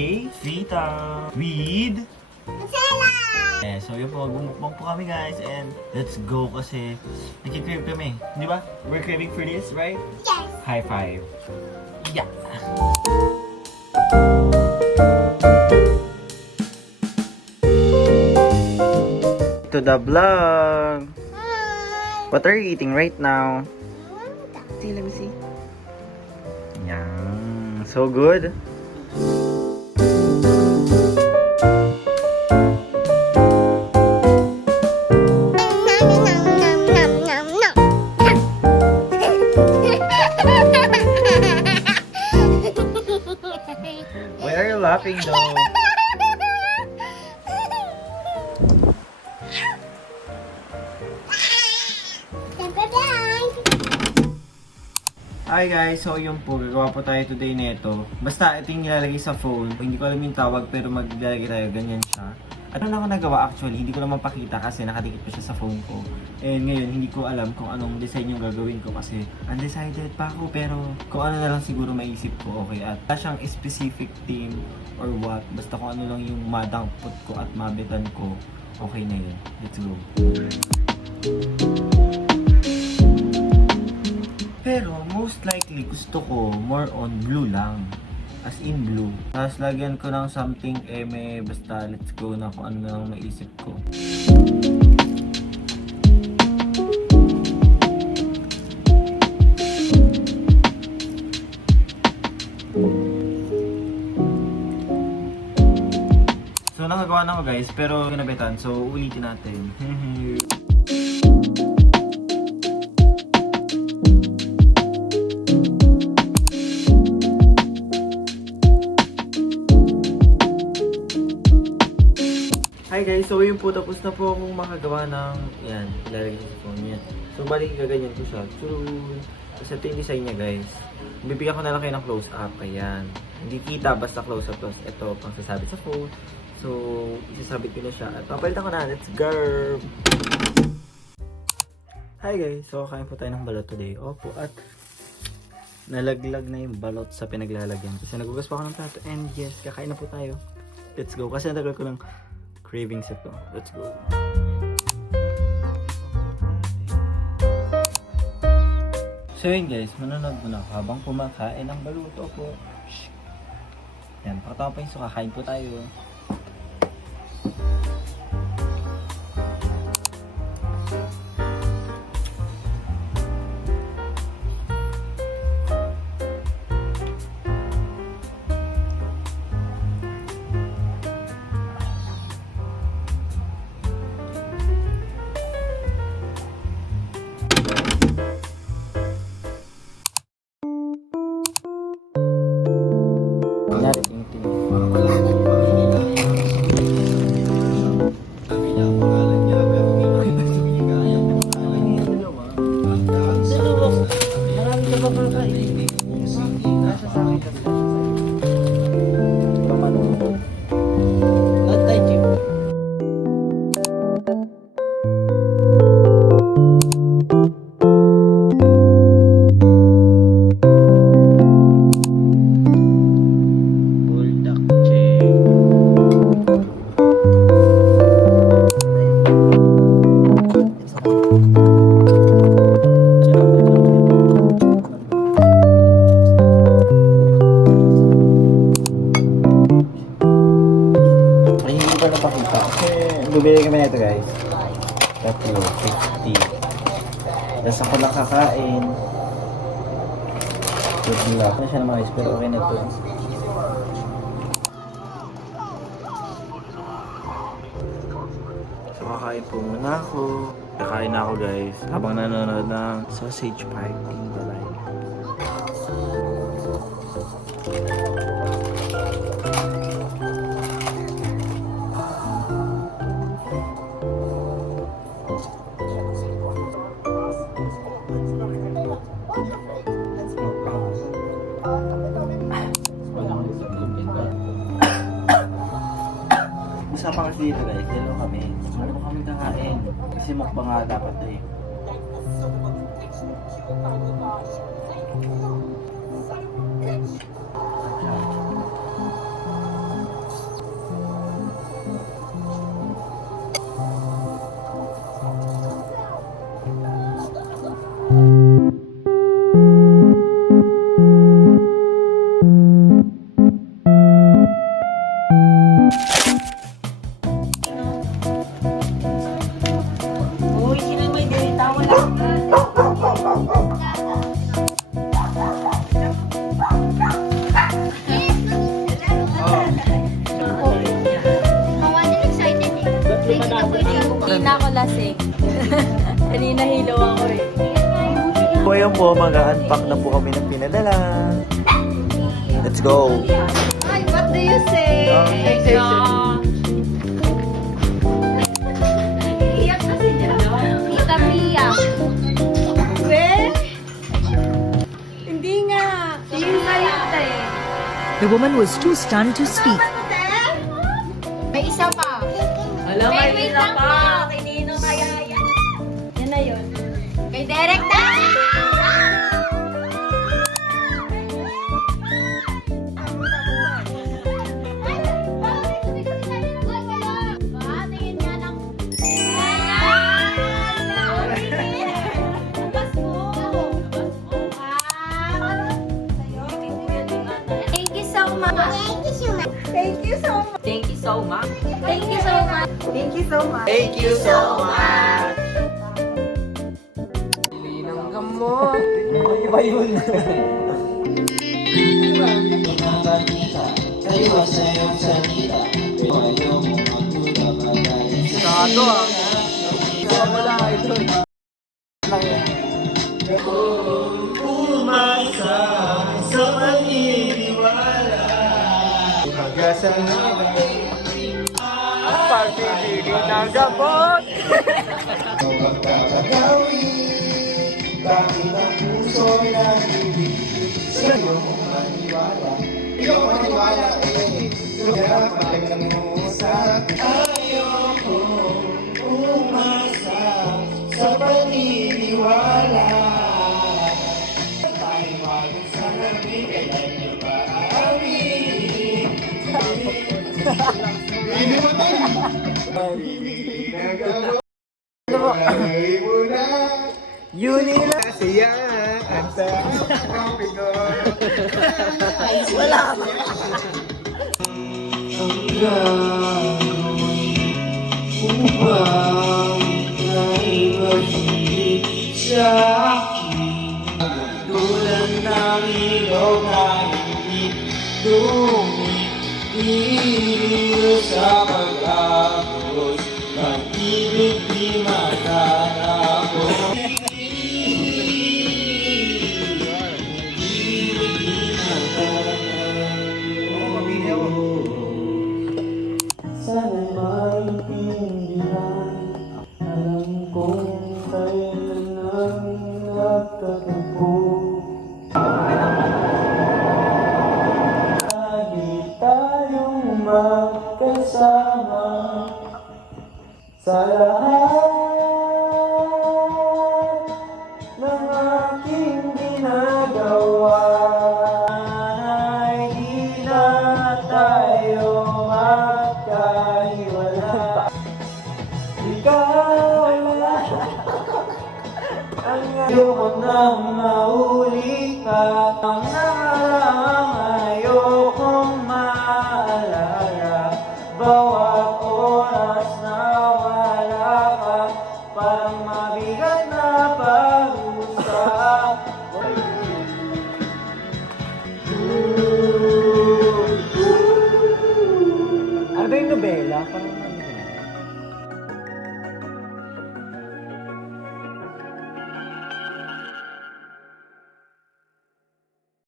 birthday Vita with Nutella! so yun po, magmumukbang po kami guys and let's go kasi nagkikrave kami, di ba? We're craving for this, right? Yes! High five! Yeah! To the vlog! Hi! What are you eating right now? See, let me see. Yeah, so good. Why are you laughing though? Hi guys, so yun po, gagawa po tayo today nito. Basta ito yung nilalagay sa phone. Hindi ko alam yung tawag pero maglalagay tayo, ganyan siya. Ano na ako nagawa actually, hindi ko naman pakita kasi nakadikit pa siya sa phone ko. And ngayon, hindi ko alam kung anong design yung gagawin ko kasi undecided pa ako. Pero kung ano na lang siguro maisip ko, okay. At wala siyang specific theme or what. Basta kung ano lang yung madangpot ko at mabitan ko, okay na yun. Let's go. Pero most likely gusto ko more on blue lang. As in blue. Tapos lagyan ko ng something may basta let's go na kung ano na lang maisip ko. So nakagawa na ako guys pero ginabetan so ulitin natin. Hi guys, so yun po, tapos na po akong makagawa ng, yan, ilalagay sa phone yan. So balik gaganyan ko siya. Tapos ito yung design niya guys. Bibigyan ko na lang kayo ng close up, ayan. Hindi kita, basta close up. Tapos ito, pang sasabit sa phone. So, isasabit ko na siya. At papalitan ko na, let's go! Hi guys, so kain po tayo ng balot today. Opo, at nalaglag na yung balot sa pinaglalagyan. Kasi nagugas pa ako ng plato. And yes, kakain na po tayo. Let's go, kasi natagal ko lang cravings ito. Let's go. So yun guys, manonood muna ako habang kumakain ng baluto po. Yan, pakatawa pa yung so kakain po tayo. Bibili kami nito guys. Tatlo, 50. Tapos ako lang kakain. Good luck. Ano siya naman guys, pero okay na to. So kakain po muna ako. Kakain na ako guys. Habang nanonood ng sausage party. Bye-bye. Usapan kasi dito guys, dalawa kami. Ano kami kakain? Kasi mukbang nga dapat eh. Naninilaw ako eh. Po yun po, mag-unpack na po kami ng pinadala. Let's go! Ay, what do you say? Iyak kasi niya. Tita Pia. Hindi nga. Yung salita eh. The woman was too stunned to speak. May isa pa. Alam, may Wait isa lang pa. po. Kinino kaya yan? Yan na yun. Kay Derek na! Thank you so much. Thank you so much. Thank you so much. Thank you so much. Thank you so much. Thank you so much! Ng gamot. Iba yun. Sigado ah. Wala ito. Umasa sa paniniwala. Hagasan na ang pagpipili ng gamot. Bakit ang puso'y nag-ibig sa'yo kung maniwala? Ikaw maniwala eh. Kaya pag nangusap, ayokong umasa sa paniniwala. Tayo wagin sa lamig, kailan niyo ba amin? Unila siya at sa kapigor. Wala ko. Ang gagawin upang naibalik sa akin. Tulad ng ilaw na hindi tumitigil sa pag-agos. Pag-ibig di matatapos. Sana maintindihan. Alam kong kailan ang nagtatagpo. Lagi tayong magkasama sa lahat ng aking ginagawa. Ay di na tayo magkahiwala. Ikaw lang ang ayoko nang mahuli ka. Ang nakarang ayokong maalala. Bawat oras na wala ka, parang mabigat na parusa. Ano ba yung nobela? Parang